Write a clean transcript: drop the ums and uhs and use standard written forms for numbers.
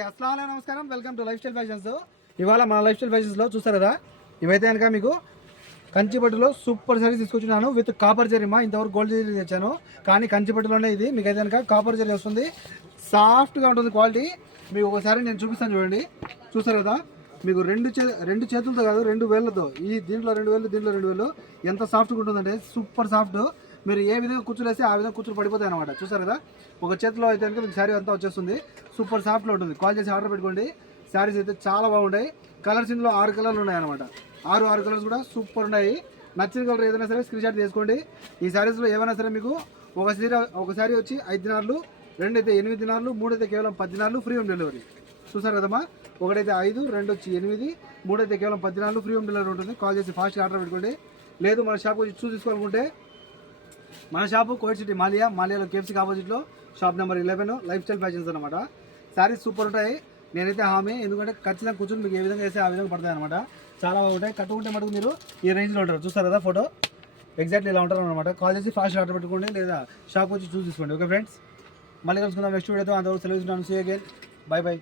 అస్సలాము అలైకుం, నమస్కారం. Welcome to life style fashions. ఇవాళ మన లైఫ్ స్టైల్ ఫ్యాషన్స్లో చూస్తారు కదా, ఇవైతే కనుక మీకు కంచిపట్టులో సూపర్ సారీస్ తీసుకొచ్చినాను విత్ కాపర్ జరీమా. ఇంతవరకు గోల్డ్ జరీ తెచ్చాను, కానీ కంచిపట్టులోనే ఇది మీకు అయితే కనుక కాపర్ జరీ వస్తుంది. సాఫ్ట్గా ఉంటుంది క్వాలిటీ. మీకు ఒకసారి నేను చూపిస్తాను చూడండి. చూస్తారు కదా, మీకు రెండు చేతులతో కాదు, 2 వేళ్ళతో, ఈ దీంట్లో 2 వేలు, దీంట్లో 2 వేలు, ఎంత సాఫ్ట్గా ఉంటుందంటే సూపర్ సాఫ్ట్. మీరు ఏ విధంగా కూర్చోలేస్తే ఆ విధంగా కూర్చొని పడిపోతాయి అనమాట. చూసారు కదా, ఒక చేతిలో అయితే కనుక మీకు శారీ అంతా వచ్చేస్తుంది. సూపర్ సాఫ్ట్లో ఉంటుంది. కాల్ చేసి ఆర్డర్ పెట్టుకోండి. శారీస్ అయితే చాలా బాగుంటాయి. కలర్స్ ఇందులో 6 కలర్లు ఉన్నాయి అనమాట. 6 కలర్స్ కూడా సూపర్ ఉన్నాయి. నచ్చిన కలర్ ఏదైనా సరే స్క్రీన్ షాట్ తీసుకోండి. ఈ శారీస్లో ఏమైనా సరే మీకు ఒక శారీ వచ్చి 5 దినార్లు, 2 అయితే 8 దినార్లు, 3 అయితే కేవలం 10 దినార్లు, ఫ్రీ హోమ్ డెలివరీ. చూసారు కదమ్మా, 1 అయితే 5, 2 వచ్చి 8, 3 అయితే కేవలం 10 దినార్లు, ఫ్రీ హోమ్ డెలివరీ ఉంటుంది. కాల్ చేసి ఫాస్ట్గా ఆర్డర్ పెట్టుకోండి. లేదు మన షాప్ వచ్చి చూసుకోవాలనుకుంటే మన షాపు కోవిడ్ సిటీ మాలియాలో కేఎఫ్సీకి ఆపోజిట్లో shop number 11 life style fashions అనమాట. శారీస్ సూపర్ ఉంటాయి. నేనైతే హామీ, ఎందుకంటే ఖచ్చితంగా కూర్చొని మీకు ఏ విధంగా వేస్తే ఆ విధంగా పడతాయి అనమాట. చాలా బాగుంటాయి. కట్టుకుంటే మటుకు మీరు ఈ రేంజ్లో ఉంటారు. చూస్తారు కదా ఫోటో, ఎగ్జాక్ట్లీ ఇలా ఉంటారు అనమాట. కాల్ చేసి ఫాస్ట్ ఆర్డర్ పెట్టుకోండి, లేదా షాప్ వచ్చి చూసి తీసుకోండి. ఓకే ఫ్రెండ్స్, మళ్ళీ కలుసుకుందాం నెక్స్ట్ వీడియోతో. అంతవరకు సెలవు. See you again. Bye by.